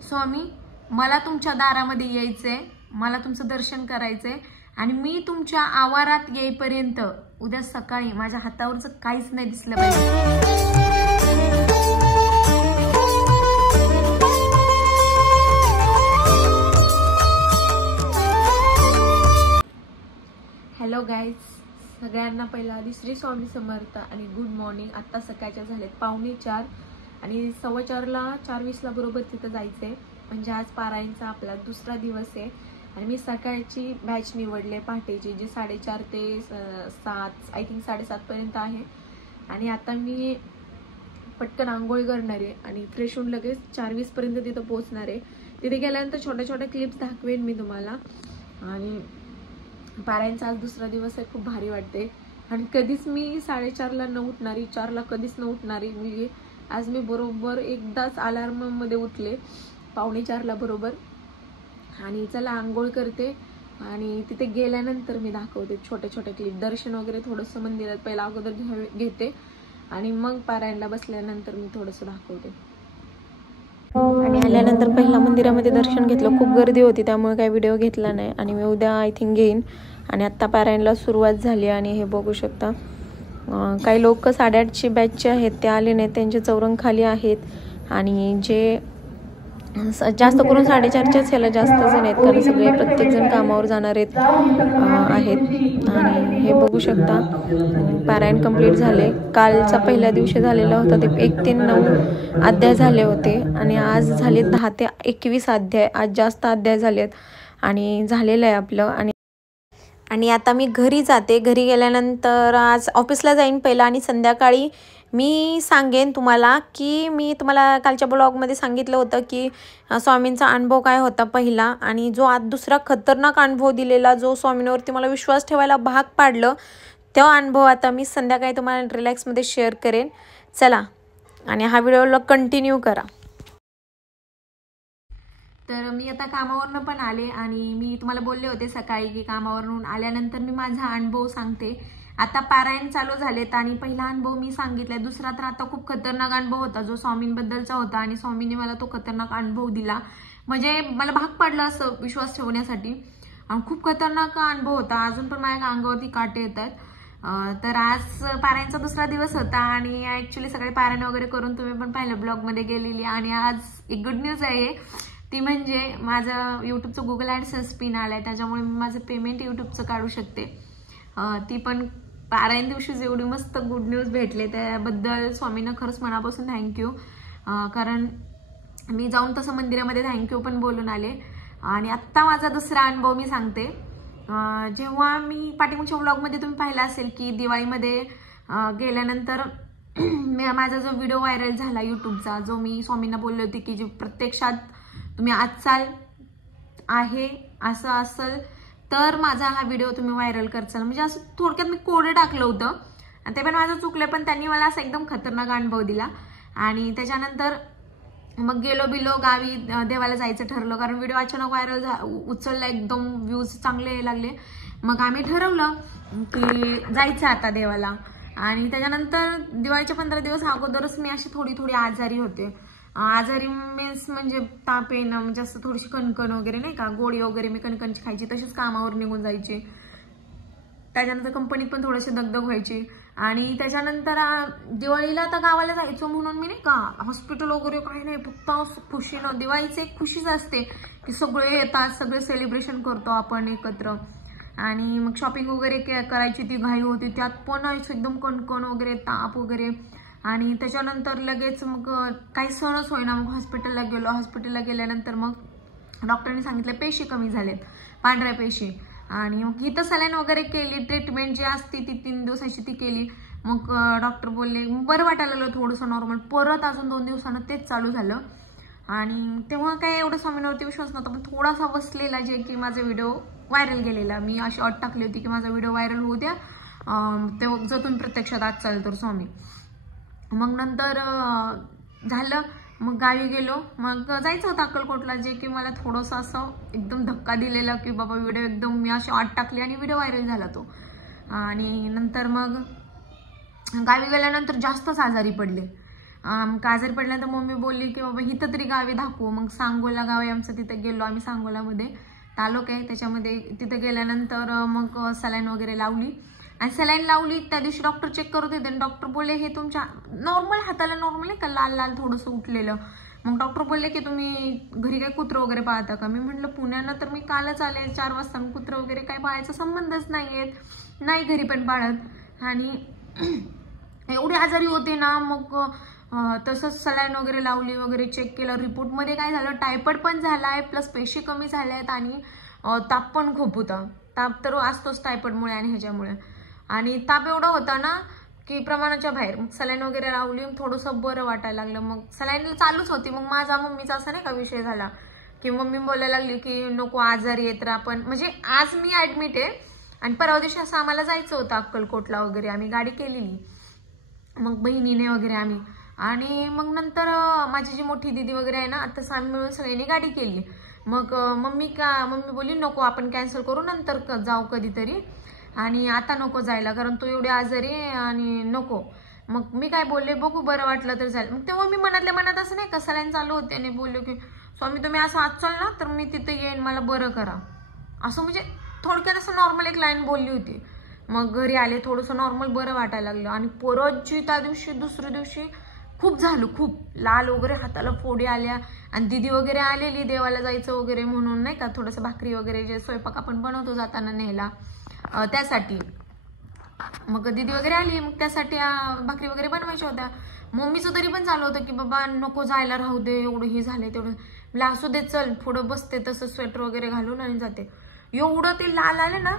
स्वामी मला तुमच्या दारामध्ये यायचंय, मला तुमचं दर्शन करायचंय आणि मी तुमच्या आवारात येईपर्यंत उद्या सकाळी माझ्या हातावरचं काहीच नाही दिसलं पाहिजे। हॅलो गाईज, सगळ्यांना पहिला आधी श्री स्वामी समर्थ आणि गुड मॉर्निंग। आता सकाळच्या झालेत 4:45 आणि 4:15ला 4:20ला बरोबर तिथं जायचंय, म्हणजे आज पारायणचा आपला दुसरा दिवस आहे। आणि मी सकाळची बॅच निवडले पहाटेची, जे 4:30 ते 7 आय थिंक 7:30 पर्यंत आहे। आणि आता मी पटकन आंघोळ करणार आहे आणि फ्रेश होऊन लगेच 4:20 पर्यंत तिथं पोहोचणार आहे। तिथे गेल्यानंतर छोट्या छोट्या क्लिप्स दाखवेन मी तुम्हाला। आणि पारायणचा आज दुसरा दिवस आहे, खूप भारी वाटते। आणि कधीच मी 4:30ला न उठणारी, 4ला कधीच न उठणारी मुलगी आज मी बरोबर एकदाच अलार्म मध्ये उठले 4:45ला बरोबर। आणि चला आंघोळ करते आणि तिथे गेल्यानंतर मी दाखवते छोटे छोटे क्लिप। दर्शन वगैरे थोडंसं मंदिरात पहिला अगोदर घेते आणि मग पारायणला बसल्यानंतर मी थोडंसं दाखवते। आणि आल्यानंतर पहिला मंदिरामध्ये दर्शन घेतलं, खूप गर्दी होती त्यामुळे काही व्हिडिओ घेतला नाही आणि मी उद्या आय थिंक घेईन। आणि आत्ता पारायणला सुरुवात झाली आणि हे बघू शकता काही लोक 8:30ची बॅचचे आहेत ते आले नाहीत, त्यांचे चौरंग खाली आहेत। आणि जे जास्त करून 4:30च्याच ह्याला जास्त जण आहेत, कारण सगळे प्रत्येक जण कामावर जाणार आहेत। आणि हे बघू शकता पारायण कंप्लीट झाले। कालचा पहिल्या दिवशी झालेला होता ते 1 ते 9 अध्याय झाले होते आणि आज झाले 10 ते 21 अध्याय। आज जास्त अध्याय झालेत आणि झालेलं आहे आपलं। आणि आता मी घरी जाते। घरी गेल्यानंतर आज ऑफिसला जाईन पहिला आणि संध्याकाळी मी सांगेन तुम्हाला की मी तुम्हाला कालच्या ब्लॉगमध्ये सांगितलं होतं की स्वामींचा अनुभव काय होता पहिला, आणि जो आज दुसरा खतरनाक अनुभव दिलेला, जो स्वामींवरती मला विश्वास ठेवायला भाग पाडलं, तो अनुभव आता मी संध्याकाळी तुम्हाला रिलॅक्समध्ये शेअर करेन। चला आणि हा व्हिडिओला कंटिन्यू करा। तर मी आता कामावरनं पण आले आणि मी तुम्हाला बोलले होते सकाळी की कामावरून आल्यानंतर मी माझा अनुभव सांगते। आता पारायण चालू झालेत आणि पहिला अनुभव मी सांगितलाय, दुसरा तर आता खूप खतरनाक अनुभव होता जो स्वामींबद्दलचा होता आणि स्वामींनी मला तो खतरनाक अनुभव दिला, म्हणजे मला भाग पडला असं विश्वास ठेवण्यासाठी। आणि खूप खतरनाक अनुभव होता, अजून पण माझ्या अंगावरती काटे येत आहेत। तर आज पारायणचा दुसरा दिवस होता आणि ऍक्च्युली सगळे पारायण वगैरे करून तुम्ही पण पाहिलं ब्लॉगमध्ये गेलेली। आणि आज एक गुड न्यूज आहे, ती म्हणजे माझं यूट्यूबचं गुगल ॲडसेन्स पिन आलाय, त्याच्यामुळे मी माझं पेमेंट यूट्यूबचं काढू शकते। ती पण पारायण दिवशीच एवढी मस्त गुड न्यूज भेटले, त्याबद्दल स्वामींना खरंच मनापासून थँक्यू। कारण मी जाऊन तसं मंदिरामध्ये थँक्यू पण बोलून आले। आणि आत्ता माझा दुसरा अनुभव मी सांगते। जेव्हा मी पाठीमागच्या ब्लॉगमध्ये तुम्ही पाहिला असेल की दिवाळीमध्ये गेल्यानंतर माझा जो व्हिडिओ व्हायरल झाला यूट्यूबचा, जो मी स्वामींना बोलले होते की जे प्रत्यक्षात तुम्ही आजचाल आहे असं असेल तर माझा हा व्हिडिओ तुम्ही व्हायरल करचाल, म्हणजे असं थोडक्यात मी कोडं टाकलं होतं आणि ते पण माझं चुकलं, पण त्यांनी मला असा एकदम खतरनाक अनुभव दिला। आणि त्याच्यानंतर मग गेलो गावी देवाला जायचं ठरलं, कारण व्हिडिओ अचानक व्हायरल उचलला, एकदम व्ह्यूज चांगले लागले। मग आम्ही ठरवलं की जायचं आता देवाला। आणि त्याच्यानंतर दिवाळीच्या 15 दिवस अगोदरच मी अशी थोडी आजारी होते। आजारी मीन्स म्हणजे ताप येणं, म्हणजे असं थोडीशी कणकण वगैरे नाही का, गोळी वगैरे मी कणकणची खायची, तशीच कामावर निघून जायची। त्याच्यानंतर कंपनीत पण थोडीशी दगदग व्हायची। आणि त्याच्यानंतर दिवाळीला आता गावाला जायचं म्हणून मी नाही का हॉस्पिटल वगैरे काही नाही, फक्त खुशीनं, दिवाळीची एक खुशीच असते की सगळे येतात, सगळे सेलिब्रेशन करतो आपण एकत्र। आणि मग शॉपिंग वगैरे करायची ती घाई होती, त्यात पण एकदम कणकण वगैरे, ताप वगैरे। आणि त्याच्यानंतर लगेच मग काही सणच होईना, मग हॉस्पिटलला गेलो। हॉस्पिटलला गेल्यानंतर मग डॉक्टरने सांगितलं पेशी कमी झालेत, पांढऱ्या पेशी। आणि मग इथं सलाईन वगैरे केली, ट्रीटमेंट जी असते ती 3 दिवसाची ती केली। मग डॉक्टर बोलले बरं वाटायला लागलं थोडंसं नॉर्मल, परत अजून 2 दिवसानं तेच चालू झालं। आणि तेव्हा काय एवढं स्वामींवरती विश्वास नव्हता, पण थोडासा बसलेला जे की माझा व्हिडिओ व्हायरल गेलेला। मी अशी अट टाकली होती की माझा व्हिडिओ व्हायरल होऊ द्या, तेव्हा जर तुम्ही प्रत्यक्षात आज चाल तर स्वामी। मग नंतर झालं, मग गावी गेलो। मग जायचं होतं अक्कलकोटला, जे की मला थोडंसं असं एकदम धक्का दिलेला की बाबा व्हिडिओ एकदम मी अशी आत टाकली आणि व्हिडिओ व्हायरल झाला तो। आणि नंतर मग गावी गेल्यानंतर जास्तच आजारी पडले आजारी पडल्यानंतर मम्मी बोलली की बाबा इथं तरी गावी दाखवू. मग सांगोला गाव आहे आमचं, तिथं गेलो आम्ही. सांगोलामध्ये तालुका आहे, त्याच्यामध्ये तिथं गेल्यानंतर मग सलाईन वगैरे लावली. आणि सलाईन लावली त्या दिवशी डॉक्टर चेक करत होते आणि डॉक्टर बोलले हे तुमच्या नॉर्मल हाताला नॉर्मल आहे का लाल लाल थोडंसं उठलेलं. मग डॉक्टर बोलले की तुम्ही घरी काय कुत्रं वगैरे पाळता का. मी म्हटलं पुण्यानं तर मी कालच आले 4 वाजता, मी कुत्रं वगैरे काय पाळायचा संबंधच नाही आहेत, नाही घरी पण पाळत. आणि एवढी आजारी होते ना. मग तसंच सलाईन वगैरे लावली वगैरे, चेक केलं. रिपोर्टमध्ये काय झालं, टायफॉइड पण झाला आहे प्लस पेशी कमी झाल्या आहेत आणि ताप पण खूप होता. ताप तर असतोच टायफॉइडमुळे आणि ह्याच्यामुळे. आणि ताप एवढा होता ना की प्रमाणाच्या बाहेर. मग सलाईन वगैरे लावली, थोडंसं बरं वाटायला लागलं. मग सलाईन चालूच होती. मग माझा मम्मीचा असा नाही का विषय झाला की मम्मी बोलायला लागली की नको आजारी आहे तर आपण, म्हणजे आज मी ऍडमिट आहे आणि परवा दिवशी असं आम्हाला जायचं होतं अक्कलकोटला वगैरे, आम्ही गाडी केलेली मग बहिणीने वगैरे आम्ही. आणि मग नंतर माझी जी मोठी दीदी वगैरे आहे ना, आता आम्ही मिळून सगळ्यांनी गाडी केली. मग मम्मी बोलली नको आपण कॅन्सल करू, नंतर जाऊ कधीतरी, आणि आता नको जायला कारण तू एवढी आजारी आहे आणि नको. मग मी काय बोलले बघू बरं वाटलं तर जाईल. मग तेव्हा मी मनातल्या मनात असं नाही का सलाईन चालू होते आणि बोलले की स्वामी तुम्ही असं आज चाल ना तर मी तिथे येईन, मला बरं करा, असं म्हणजे थोडक्यात असं नॉर्मल एक लाईन बोलली होती. मग घरी आले, थोडंसं नॉर्मल बरं वाटायला लागलं. आणि परतची त्या दिवशी दुसऱ्या दिवशी खूप झालं, खूप लाल वगैरे, हाताला फोडी आल्या. आणि दीदी वगैरे आलेली देवाला जायचं वगैरे म्हणून नाही का, थोडंसं भाकरी वगैरे जे स्वयंपाक आपण बनवतो जाताना न्यायला त्यासाठी. मग दीदी वगैरे आली, मग त्यासाठी भाकरी वगैरे बनवायच्या होत्या. मम्मीचं तरी पण चालू होतं की बाबा नको जायला, राहू दे, एवढं हे झालंय तेवढं. मला असू दे चल, पुढं बसते तसं स्वेटर वगैरे घालून आणि जाते. एवढं ते लाल आले ना,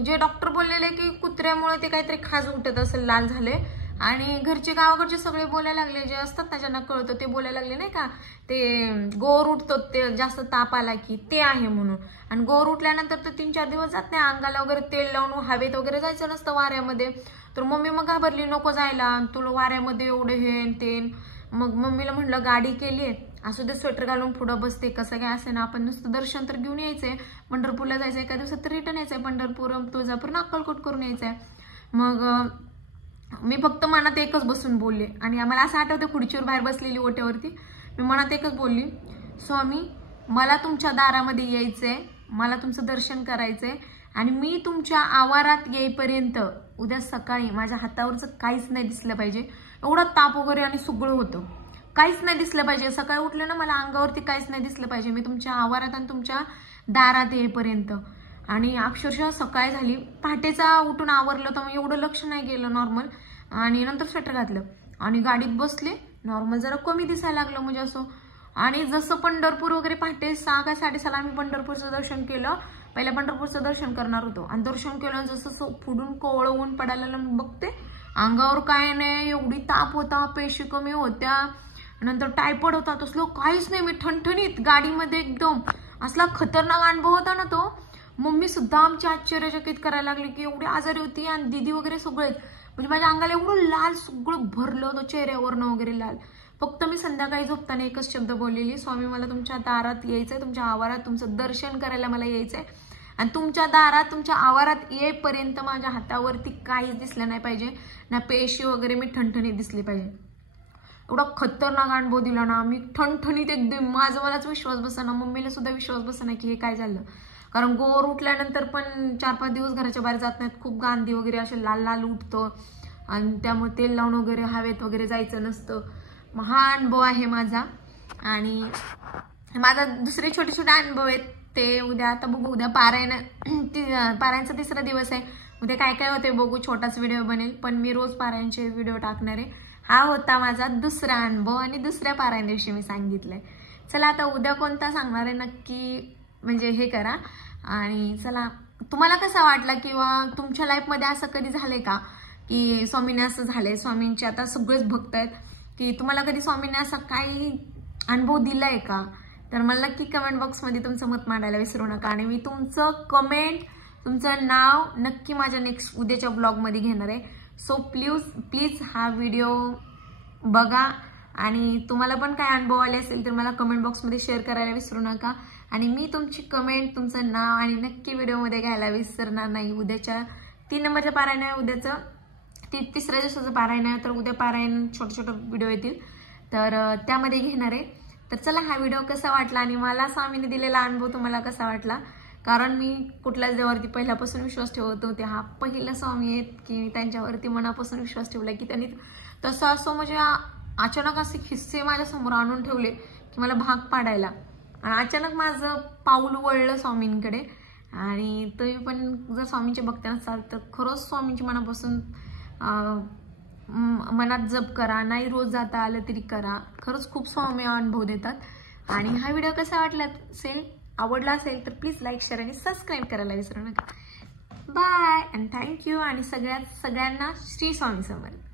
जे डॉक्टर बोललेले की कुत्र्यामुळे ते काहीतरी खाज उठत असेल, लाल झाले. आणि घरचे गावाकडचे सगळे बोलायला लागले, जे असतात ना ज्यांना कळतं ते बोलायला लागले नाही का, ते गोर उठतो ते जास्त ताप आला की ते आहे म्हणून. आणि गोर उठल्यानंतर तर 3-4 दिवस जात नाही, अंगाला वगैरे तेल लावून हवेत वगैरे जायचं नसतं वाऱ्यामध्ये. तर मम्मी मग घाबरली, नको जायला तुला वाऱ्यामध्ये एवढे हे ते. मग मम्मीला म्हटलं गाडी केली, असू दे स्वेटर घालून पुढं बसते, कसं काय असे ना, आपण नुसतं दर्शन तर घेऊन यायचंय, पंढरपूरला जायचंय, एका दिवसात तर रिटर्न यायचंय, पंढरपूर तुळजापूर अक्कलकोट करून यायचंय. मग मी फक्त मनात एकच बसून बोलले. आणि आम्हाला असं आठवतं खुर्चीवर बाहेर बसलेली ओट्यावरती, मी मनात एकच बोलली, स्वामी मला तुमच्या दारामध्ये यायचंय, मला तुमचं दर्शन करायचंय. आणि मी तुमच्या आवारात येईपर्यंत उद्या सकाळी माझ्या हातावरचं काहीच नाही दिसलं पाहिजे. एवढा ताप वगैरे आणि सगळं होतं, काहीच नाही दिसलं पाहिजे. सकाळी उठलं ना मला अंगावरती काहीच नाही दिसलं पाहिजे, मी तुमच्या आवारात आणि तुमच्या दारात येईपर्यंत. आणि अक्षरशः सकाळ झाली, पहाटेचा उठून आवरलं तर एवढं लक्ष नाही गेलं नॉर्मल. आणि नंतर स्वेटर घातलं आणि गाडीत बसले, नॉर्मल जरा कमी दिसायला लागलं म्हणजे असं. आणि जसं पंढरपूर वगैरे पहाटे 6 का 6:30 आम्ही पंढरपूरचं दर्शन केलं. पहिल्या पंढरपूरचं दर्शन करणार होतो आणि दर्शन केलं, जसं फुडून कोवळं ऊन पडायला बघते, अंगावर काय नाही, एवढी ताप होता, पेशी कमी होत्या, नंतर टायफॉइड होता, तसलं काहीच नाही. मी ठणठणीत गाडीमध्ये एकदम असला खतरनाक अनुभव होता ना तो. मम्मी सुद्धा आमची आश्चर्यचकित करायला लागली की एवढी आजारी होती आणि दीदी वगैरे सगळेच. म्हणजे माझ्या अंगाला एवढं लाल सगळं भरलं होतं, चेहऱ्यावरनं वगैरे लाल. फक्त मी संध्याकाळी झोपताना एकच शब्द बोललेली, स्वामी मला तुमच्या दारात यायचंय, तुमच्या आवारात तुमचं दर्शन करायला मला यायचंय. आणि तुमच्या दारात तुमच्या आवारात येईपर्यंत माझ्या हातावरती काहीच दिसलं नाही पाहिजे, ना पेशी वगैरे मी ठणठणीत दिसली पाहिजे. एवढा खतरनाक अनुभव दिला ना मी, ठणठणीत एकदम. माझं मलाच विश्वास बसना, मम्मीला सुद्धा विश्वास बसना की हे काय झालं. कारण गोर उठल्यानंतर पण 4-5 दिवस घराच्या बाहेर जात नाहीत, खूप गांधी वगैरे असे लाल लाल उठतं आणि त्यामुळे तेल लावून वगैरे हवेत वगैरे जायचं नसतं. हा अनुभव आहे माझा. आणि माझा दुसरे छोटे छोटे अनुभव आहेत ते उद्या, आता बघू उद्या पारायणचा 3रा दिवस आहे. उद्या काय काय होते बघू, छोटाच व्हिडिओ बनेल, पण मी रोज पारायणचे व्हिडिओ टाकणार आहे. हा होता माझा दुसरा अनुभव आणि दुसऱ्या पारायण दिवशी मी सांगितलंय. चला आता उद्या कोणता सांगणार आहे नक्की म्हणजे हे करा. आणि चला, तुम्हाला कसा वाटला किंवा तुमच्या लाईफमध्ये असं कधी झालंय का की स्वामीने असं झालंय, स्वामींचे आता सगळेच भक्त आहेत, की तुम्हाला कधी स्वामीने असा काही अनुभव दिलाय का, तर मला नक्की कमेंट बॉक्समध्ये तुमचं मत मांडायला विसरू नका. आणि मी तुमचं कमेंट, तुमचं नाव नक्की माझ्या नेक्स्ट उद्याच्या ब्लॉगमध्ये घेणार आहे. सो प्लीज हा व्हिडिओ बघा आणि तुम्हाला पण काय अनुभव आले असेल तर मला कमेंट बॉक्समध्ये शेअर करायला विसरू नका. आणि मी तुमची कमेंट, तुमचं नाव आणि नक्की व्हिडिओमध्ये घ्यायला विसरणार नाही. उद्याच्या 3 नंबरचं पारायण आहे, उद्याचं 3ऱ्या दिवसाचं पारायण आहे, तर उद्या पारायण छोटे छोटे व्हिडिओ येतील. तर त्यामध्ये घेणार आहे. तर चला हा व्हिडिओ कसा वाटला आणि मला स्वामीने दिलेला अनुभव तुम्हाला कसा वाटला, कारण मी कुठल्याच देवावरती पहिल्यापासून विश्वास ठेवत होते. हा पहिला स्वामी आहेत की त्यांच्यावरती मनापासून विश्वास ठेवला की त्यांनी तसं असं म्हणजे अचानक असे किस्से माझ्यासमोर आणून ठेवले की मला भाग पाडायला, आणि अचानक माझं पाऊल वळलं स्वामींकडे. आणि तुम्ही पण जर स्वामींचे भक्त असाल तर खरंच स्वामींची मनापासून मनात जप करा, नाही रोज जाता आलं तरी करा. खरंच खूप स्वामी अनुभव देतात. आणि हा व्हिडिओ कसा वाटला असेल, आवडला असेल तर प्लीज लाईक, शेअर आणि सबस्क्राईब करायला विसरू नका. Bye and thank you. आणि सगळ्यांना श्री स्वामी समर्थ.